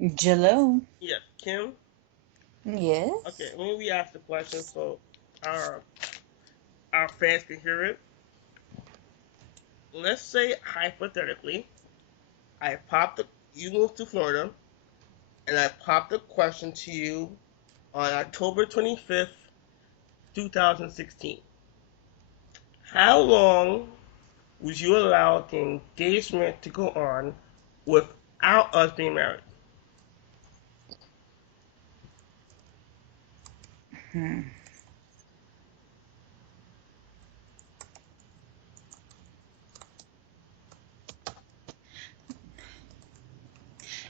Jello. Yes, Kim. Okay, Yes. when we ask the question, so our our fans can hear it. Let's say hypothetically, I popped the you moved to Florida, and I popped the question to you on October 25th, 2016. How long would you allow the engagement to go on without us being married? Hmm.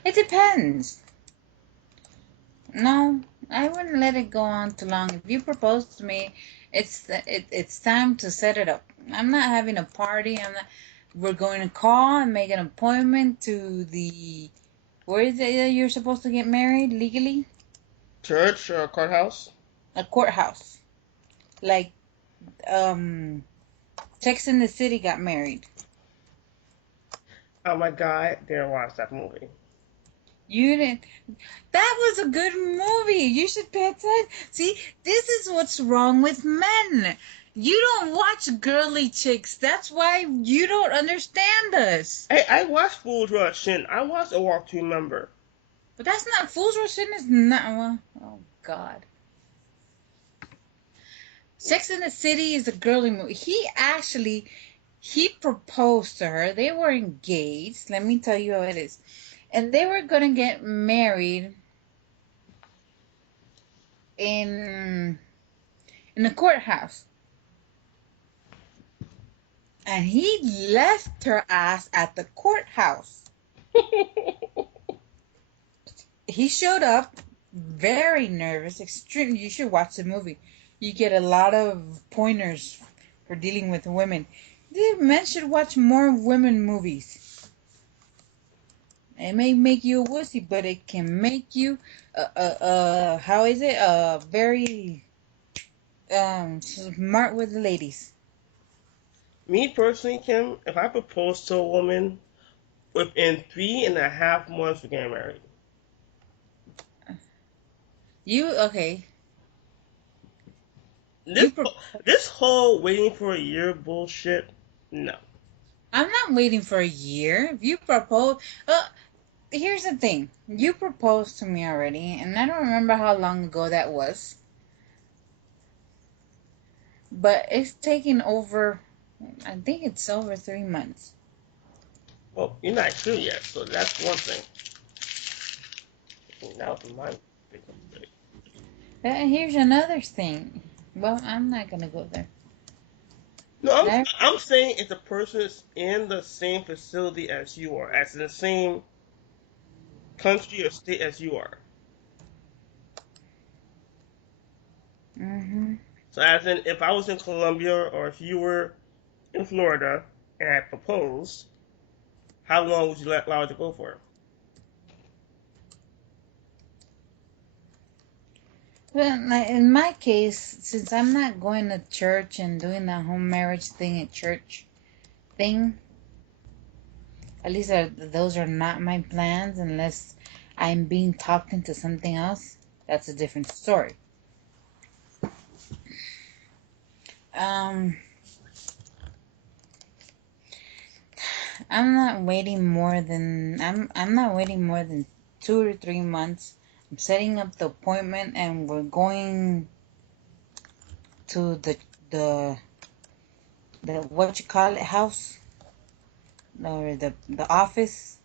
It depends. No, I wouldn't let it go on too long. If you propose to me, it's time to set it up. I'm not having a party. I'm not. We're going to call and make an appointment to the. Where is it that you're supposed to get married legally? Church or courthouse? A courthouse. Like Sex in the City got married. Oh my god, I didn't watch that movie. You didn't. That was a good movie. You should pay attention. See, this is what's wrong with men. You don't watch girly chicks. That's why you don't understand us. Hey, I watched Fools Rush In. I watched A Walk to Remember. But that's not Fools Rush In. Is not. Well, oh God. Sex in the City is a girly movie. He proposed to her. They were engaged. Let me tell you how it is. And they were gonna get married in in a courthouse. And he left her ass at the courthouse. He showed up very nervous, extremely. You should watch the movie. You get a lot of pointers for dealing with women. Men should watch more women movies. It may make you a wussy, but it can make you, how is it? Very smart with the ladies. Me personally, Kim, if I propose to a woman within 3.5 months, we're getting married. You okay? This You propose. this whole waiting for a year bullshit. No. I'm not waiting for a year. If you propose, here's the thing. You proposed to me already, and I don't remember how long ago that was. But it's taken over, I think it's over 3 months. Well, you're not sure yet, so that's one thing. Now for my big mistake. Here's another thing. Well, I'm not gonna go there. No, That, I'm saying if the person is in the same facility as you are, as in the same country or state as you are. hmm So as in, if I was in Colombia or if you were in Florida and I proposed, how long would you allow it to go for? Well, like in my case, since I'm not going to church and doing the home marriage thing at church thing, at least those are not my plans unless I'm being talked into something else. That's a different story. Um, I'm not waiting more than 2 to 3 months. I'm setting up the appointment and we're going to the the what you call it house or the office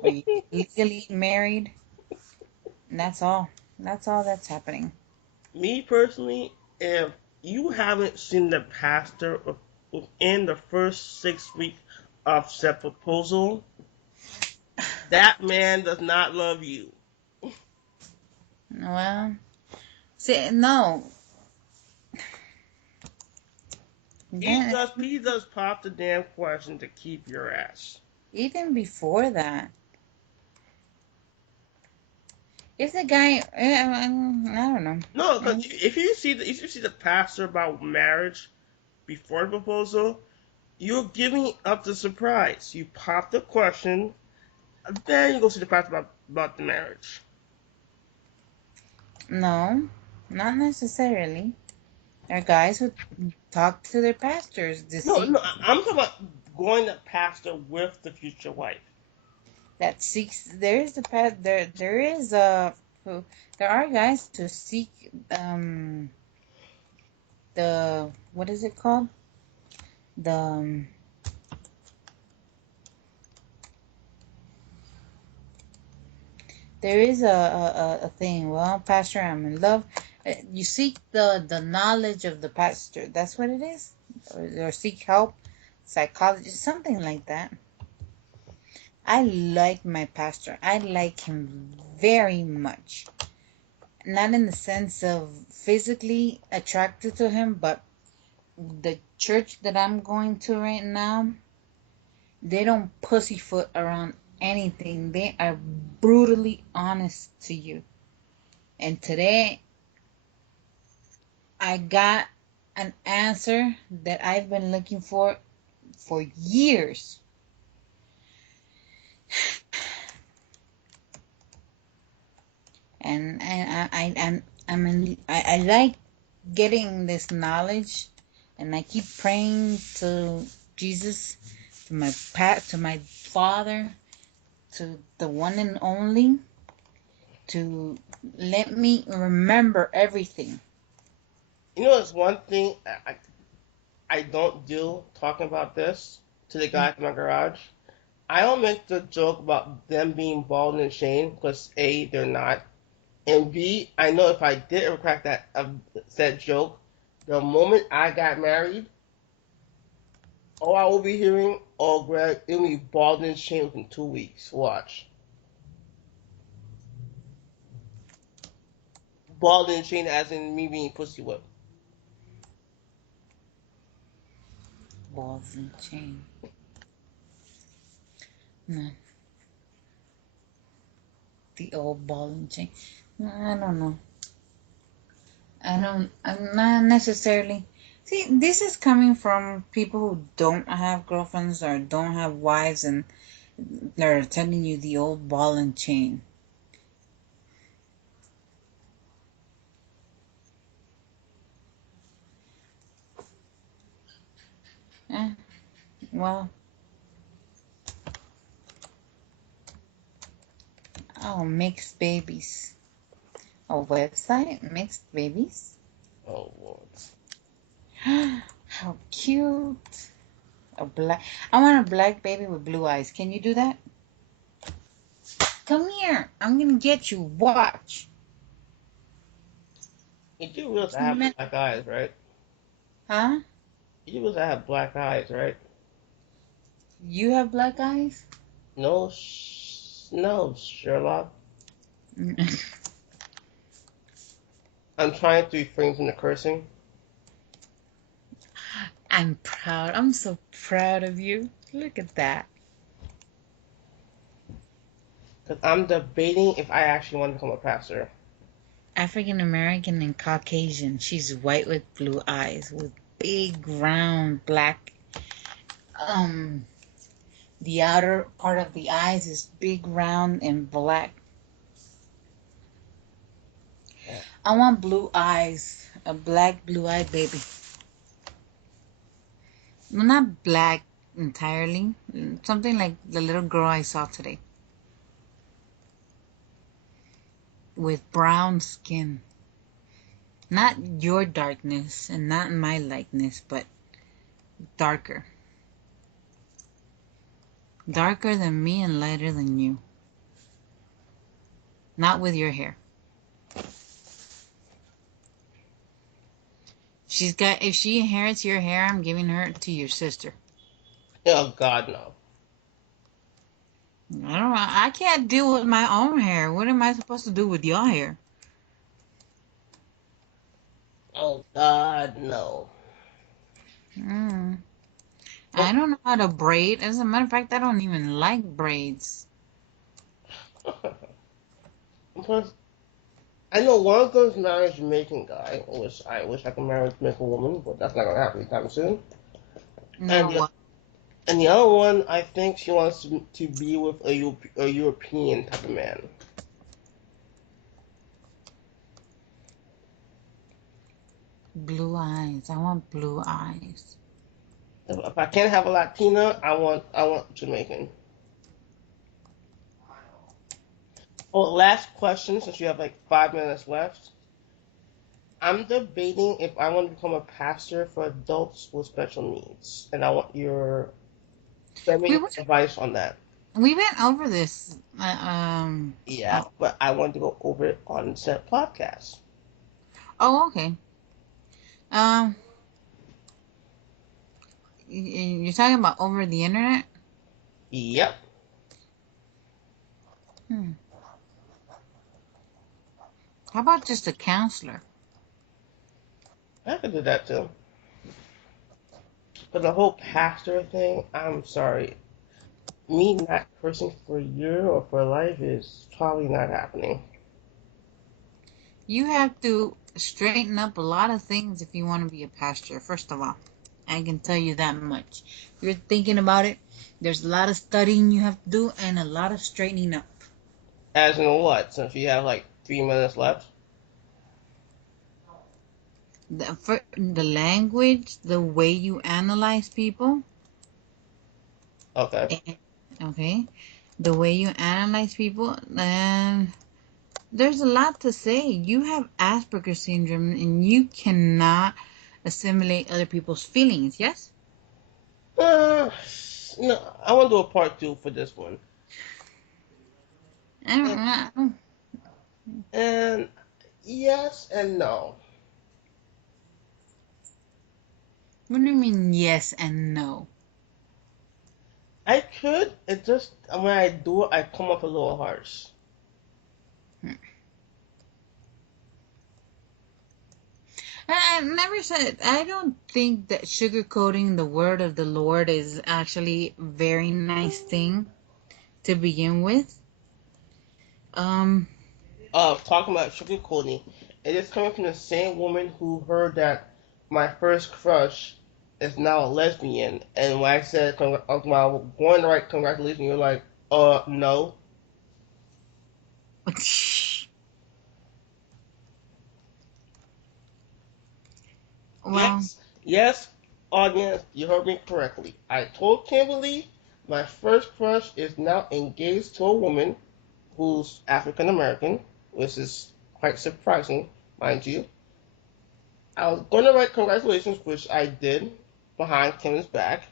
where you get legally married. And that's all. That's all that's happening. Me personally, if you haven't seen the pastor within the first 6 weeks of said proposal, that man does not love you. Well, see, no, then He does pop the damn question to keep your ass. even before that, if the guy, I don't know. No, because if you see the pastor about marriage before the proposal, you're giving up the surprise. You pop the question, Then you go see the pastor about the marriage. No, not necessarily. There are guys who talk to their pastors to No, seek no, I'm talking about going to pastor with the future wife. that seeks. There is the past. There is a. Who there are guys to seek the what is it called the there is a thing. Well, pastor, I'm in love. You seek the knowledge of the pastor. That's what it is, or seek help, psychologist, something like that. I like my pastor. I like him very much. Not in the sense of physically attracted to him, but the church that I'm going to right now, they don't pussyfoot around anything. They are brutally honest to you. And today I got an answer that I've been looking for years. And I like getting this knowledge, and I keep praying to Jesus, to my Father, to the one and only, to let me remember everything. You know, it's one thing I don't do talking about this to the guys in my garage. I don't make the joke about them being bald and ashamed because A, they're not, and B, I know if I did ever crack that said joke, the moment I got married, all I will be hearing, "Oh, Greg, it'll be bald and ashamed within 2 weeks." Watch, bald and ashamed as in me being pussy whipped. Balls and chain. No, the old ball and chain. No, I don't know. I'm not necessarily. See, this is coming from people who don't have girlfriends or don't have wives, and they're telling you the old ball and chain. Eh, well, oh, mixed babies. A website, mixed babies. Oh Lord. How cute. A black. I want a black baby with blue eyes. Can you do that? Come here. I'm gonna get you. Watch. You do realize Just I a have minute. black eyes, right? Huh? You do realize I have black eyes, right? You have black eyes? No, no, Sherlock. I'm trying to refrain from the cursing I'm proud. I'm so proud of you. Look at that. because I'm debating if I actually want to become a pastor. African American and Caucasian. She's white with blue eyes, with big round black. Um, the outer part of the eyes is big round and black. I want blue eyes, a black blue eyed baby. Well, not black entirely. Something like the little girl I saw today, with brown skin. Not your darkness and not my likeness, but darker. Darker than me and lighter than you. Not with your hair. If she inherits your hair, I'm giving her to your sister. Oh God, no. I can't deal with my own hair. What am I supposed to do with your hair? Oh God, no. Mm. I Well, don't know how to braid. As a matter of fact, I don't even like braids. plus, I know one of those marriage Jamaican guy, which I wish I could marry a Jamaican woman, but that's not gonna happen anytime soon. And Now the what? And the other one, I think she wants to be with a European type of man. Blue eyes. I want blue eyes. If I can't have a Latina, I want Jamaican. Oh, last question, since you have like 5 minutes left. I'm debating if I want to become a pastor for adults with special needs, and I want your We feminine went, advice on that. we went over this. Yeah, Oh, but I want to go over it on said podcast. oh, okay. Um, you're talking about over the internet? Yep, Hmm. How about just a counselor? I could do that too. But the whole pastor thing, I'm sorry. Me not cursing for a year or for life is probably not happening. You have to straighten up a lot of things if you want to be a pastor, first of all. I can tell you that much. If you're thinking about it, there's a lot of studying you have to do and a lot of straightening up. As in what? Since we have like 3 minutes left? The language, the way you analyze people, Okay. and, okay, the way you analyze people, and there's a lot to say. You have Asperger's syndrome and you cannot assimilate other people's feelings, yes? Uh, no, I want to do a part two for this one. I don't, And, I don't, and yes and no. what do you mean yes and no? I could. It just when I do it, I come up a little harsh. Hmm. I never said, I don't think that sugarcoating the word of the Lord is actually a very nice thing to begin with. Um, Talking about sugarcoating, it is coming from the same woman who heard that my first crush is now a lesbian, and when I said, "Well, going right, congratulations," you're like, no." well, Yes, yes, audience, you heard me correctly. I told Kimberly my first crush is now engaged to a woman who's African American, which is quite surprising, mind you. I was going to write congratulations, which I did behind Kim's back.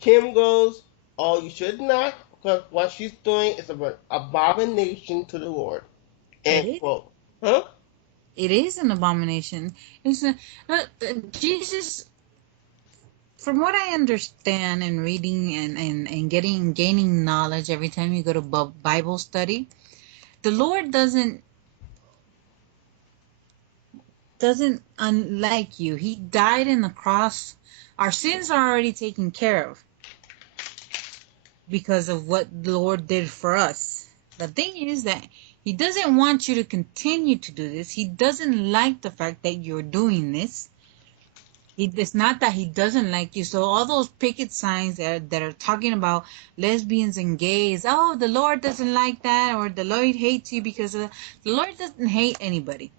Kim goes, "Oh, you should not, because what she's doing is an abomination to the Lord." it End is. quote. Huh? It is an abomination. It's a, Jesus, from what I understand and reading and gaining knowledge every time you go to Bible study, the Lord doesn't unlike you. He died in the cross. Our sins are already taken care of because of what the Lord did for us. The thing is that He doesn't want you to continue to do this. He doesn't like the fact that you're doing this. It's not that He doesn't like you. So all those picket signs that are talking about lesbians and gays, oh, the Lord doesn't like that, or the Lord hates you because of the Lord doesn't hate anybody.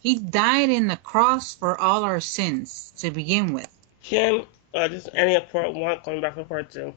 He died in the cross for all our sins to begin with. Kim, this is ending part one, coming back for part two.